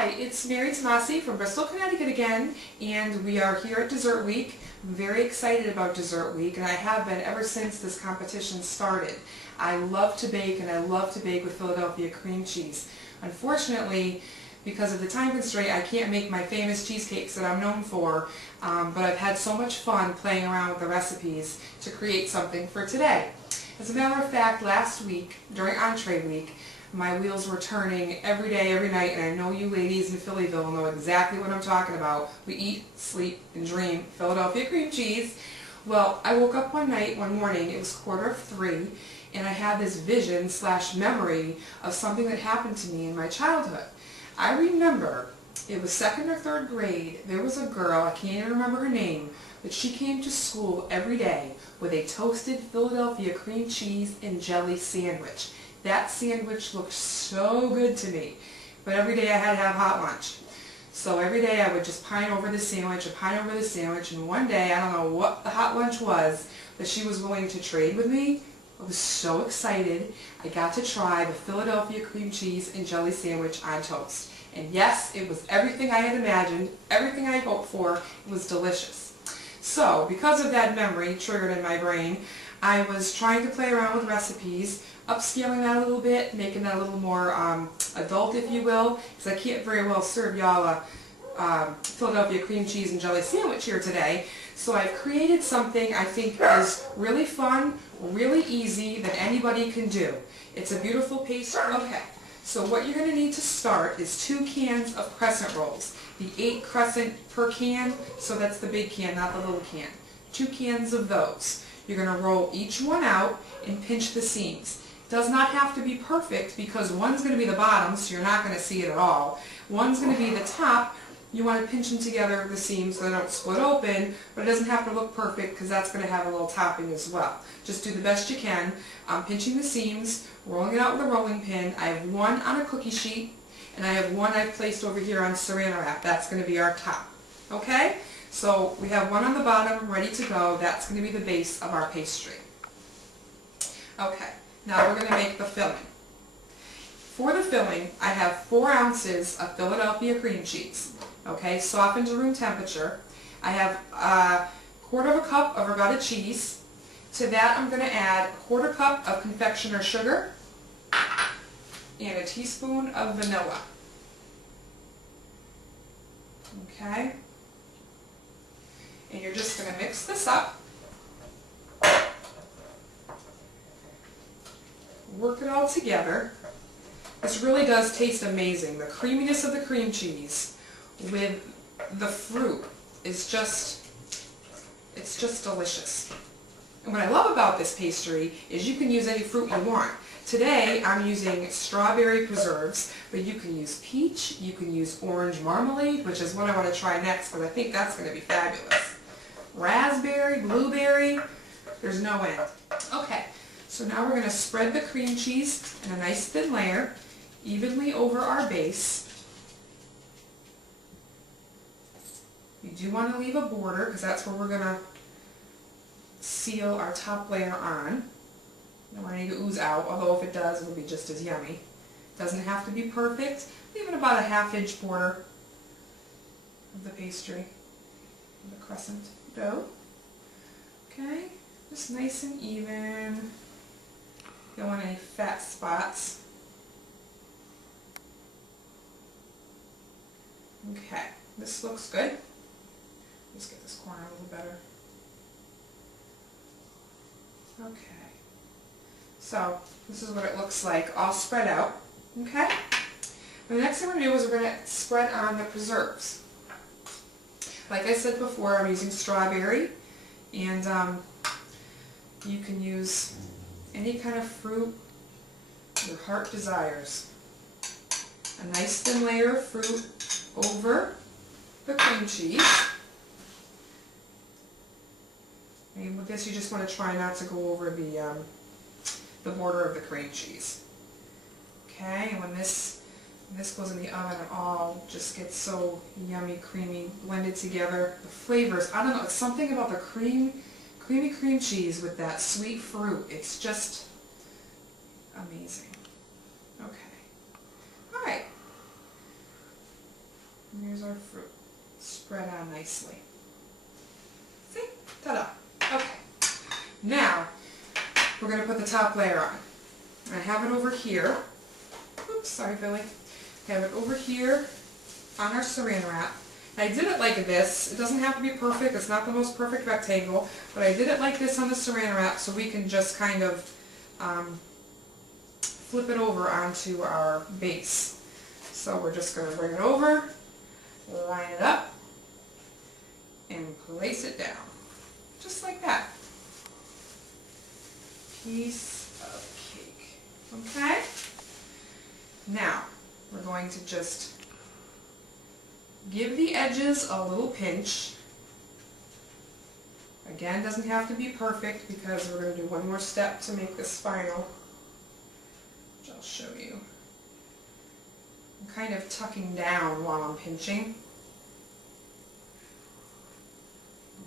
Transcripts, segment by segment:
Hi, it's Mary Tomasi from Bristol, Connecticut again, and we are here at Dessert Week. I'm very excited about Dessert Week, and I have been ever since this competition started. I love to bake, and I love to bake with Philadelphia cream cheese. Unfortunately, because of the time constraint, I can't make my famous cheesecakes that I'm known for, but I've had so much fun playing around with the recipes to create something for today. As a matter of fact, last week, during Entree Week, my wheels were turning every day, every night, and I know you ladies in Phillyville know exactly what I'm talking about. We eat, sleep, and dream Philadelphia cream cheese. Well, I woke up one morning, it was 2:45, and I had this vision / memory of something that happened to me in my childhood. I remember, it was 2nd or 3rd grade, there was a girl, I can't even remember her name, but she came to school every day with a toasted Philadelphia cream cheese and jelly sandwich. That sandwich looked so good to me, but every day I had to have hot lunch. So every day I would just pine over the sandwich and one day, I don't know what the hot lunch was, but she was willing to trade with me. I was so excited. I got to try the Philadelphia cream cheese and jelly sandwich on toast. And yes, it was everything I had imagined, everything I hoped for. It was delicious. So, because of that memory triggered in my brain, I was trying to play around with recipes, upscaling that a little bit, making that a little more adult, if you will, because I can't very well serve y'all a Philadelphia cream cheese and jelly sandwich here today. So I've created something I think is really fun, really easy, that anybody can do. It's a beautiful pastry. Okay, so what you're going to need to start is 2 cans of crescent rolls. The 8 crescent per can, so that's the big can, not the little can. 2 cans of those. You're going to roll each one out and pinch the seams. It does not have to be perfect because one's going to be the bottom, so you're not going to see it at all. One's going to be the top. You want to pinch them together, the seams, so they don't split open, but it doesn't have to look perfect because that's going to have a little topping as well. Just do the best you can. Pinching the seams, rolling it out with a rolling pin. I have one on a cookie sheet, and I have one I've placed over here on saran wrap. That's going to be our top. Okay? So we have one on the bottom ready to go. That's going to be the base of our pastry. Okay, now we're going to make the filling. For the filling, I have 4 ounces of Philadelphia cream cheese. Okay, softened to room temperature. I have a 1/4 cup of ricotta cheese. To that I'm going to add a 1/4 cup of confectioner sugar and a teaspoon of vanilla. Okay, and you're just going to mix this up. Work it all together. This really does taste amazing. The creaminess of the cream cheese with the fruit is it's just delicious. And what I love about this pastry is you can use any fruit you want. Today I'm using strawberry preserves, but you can use peach, you can use orange marmalade, which is what I want to try next because I think that's going to be fabulous. Raspberry, blueberry, there's no end. Okay, so now we're going to spread the cream cheese in a nice thin layer evenly over our base. You do want to leave a border because that's where we're going to seal our top layer on. Don't want any to ooze out, although if it does, it'll be just as yummy. Doesn't have to be perfect. Leaving about a 1/2 inch border of the pastry, the crescent dough. Okay, just nice and even. Don't want any fat spots. Okay, this looks good. Let's get this corner a little better. Okay, so this is what it looks like, all spread out. Okay, the next thing we're going to do is we're going to spread on the preserves. Like I said before, I'm using strawberry, and you can use any kind of fruit your heart desires. A nice thin layer of fruit over the cream cheese. And with this, you just want to try not to go over the border of the cream cheese. Okay, and when this goes in the oven, it all just gets so yummy, creamy, blended together. The flavors, I don't know, it's something about the creamy cream cheese with that sweet fruit. It's just amazing. Okay. All right. There's our fruit spread on nicely. See? Ta-da. Okay. Now, we're going to put the top layer on. I have it over here. Oops, sorry, Billy. I have it over here on our saran wrap. And I did it like this. It doesn't have to be perfect. It's not the most perfect rectangle, but I did it like this on the saran wrap so we can just kind of flip it over onto our base. So we're just going to bring it over, line it up, and place it down. Just like that. Piece of cake. Okay? Now, we're going to just give the edges a little pinch. Again, doesn't have to be perfect because we're going to do one more step to make this final, which I'll show you. I'm kind of tucking down while I'm pinching.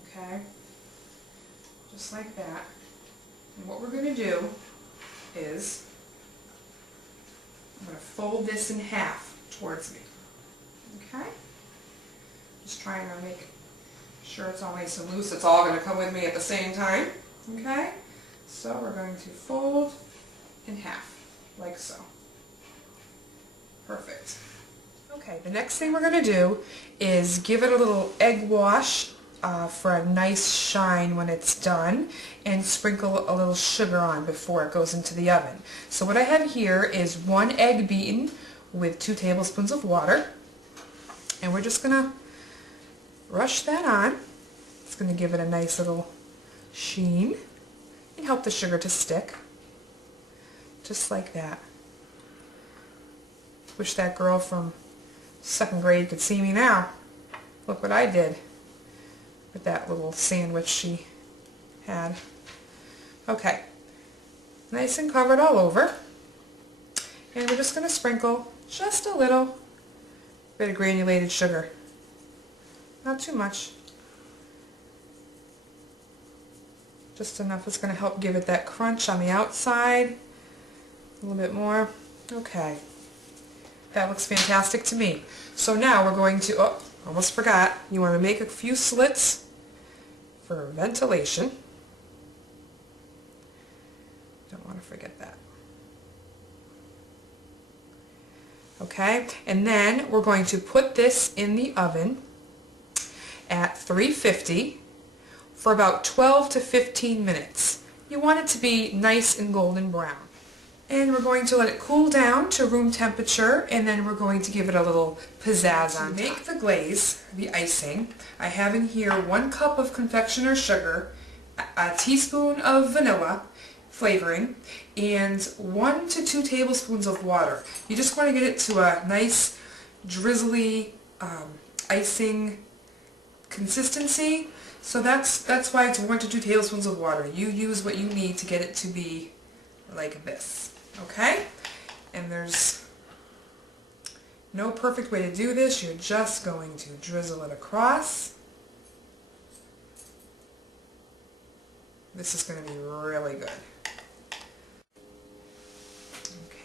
Okay? Just like that. And what we're going to do is I'm going to fold this in half towards me. Okay? Just trying to make sure it's all nice and loose. It's all going to come with me at the same time. Okay? So we're going to fold in half, like so. Perfect. Okay, the next thing we're going to do is give it a little egg wash for a nice shine when it's done, and sprinkle a little sugar on before it goes into the oven. So what I have here is 1 egg beaten with 2 tablespoons of water, and we're just going to rush that on. It's going to give it a nice little sheen and help the sugar to stick, just like that. Wish that girl from 2nd grade could see me now. Look what I did with that little sandwich she had. Okay, nice and covered all over. And we're just going to sprinkle just a little bit of granulated sugar. Not too much. Just enough is going to help give it that crunch on the outside. A little bit more. Okay. That looks fantastic to me. So now we're going to, oh, almost forgot, you want to make a few slits for ventilation. Don't want to forget that. Okay, and then we're going to put this in the oven at 350 for about 12 to 15 minutes. You want it to be nice and golden brown. And we're going to let it cool down to room temperature, and then we're going to give it a little pizzazz on top. To make the glaze, the icing, I have in here 1 cup of confectioner's sugar, a teaspoon of vanilla flavoring, and 1 to 2 tablespoons of water. You just want to get it to a nice drizzly icing consistency. So that's why it's 1 to 2 tablespoons of water. You use what you need to get it to be like this. Okay? And there's no perfect way to do this. You're just going to drizzle it across. This is going to be really good.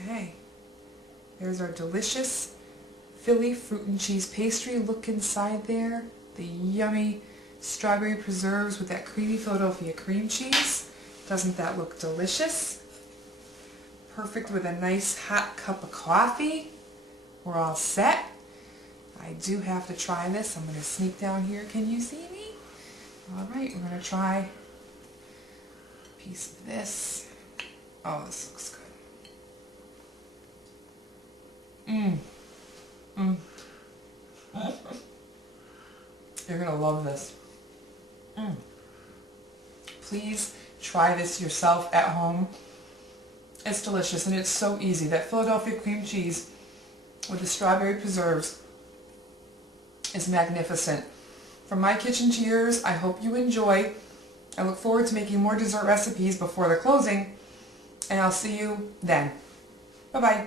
Okay. There's our delicious Philly fruit and cheese pastry. Look inside there. The yummy strawberry preserves with that creamy Philadelphia cream cheese. Doesn't that look delicious? Perfect with a nice hot cup of coffee. We're all set. I do have to try this. I'm going to sneak down here. Can you see me? Alright, we're going to try a piece of this. Oh, this looks good. You're going to love this. Please try this yourself at home. It's delicious and it's so easy. That Philadelphia cream cheese with the strawberry preserves is magnificent. From my kitchen to yours, I hope you enjoy. I look forward to making more dessert recipes before the closing, and I'll see you then. Bye-bye.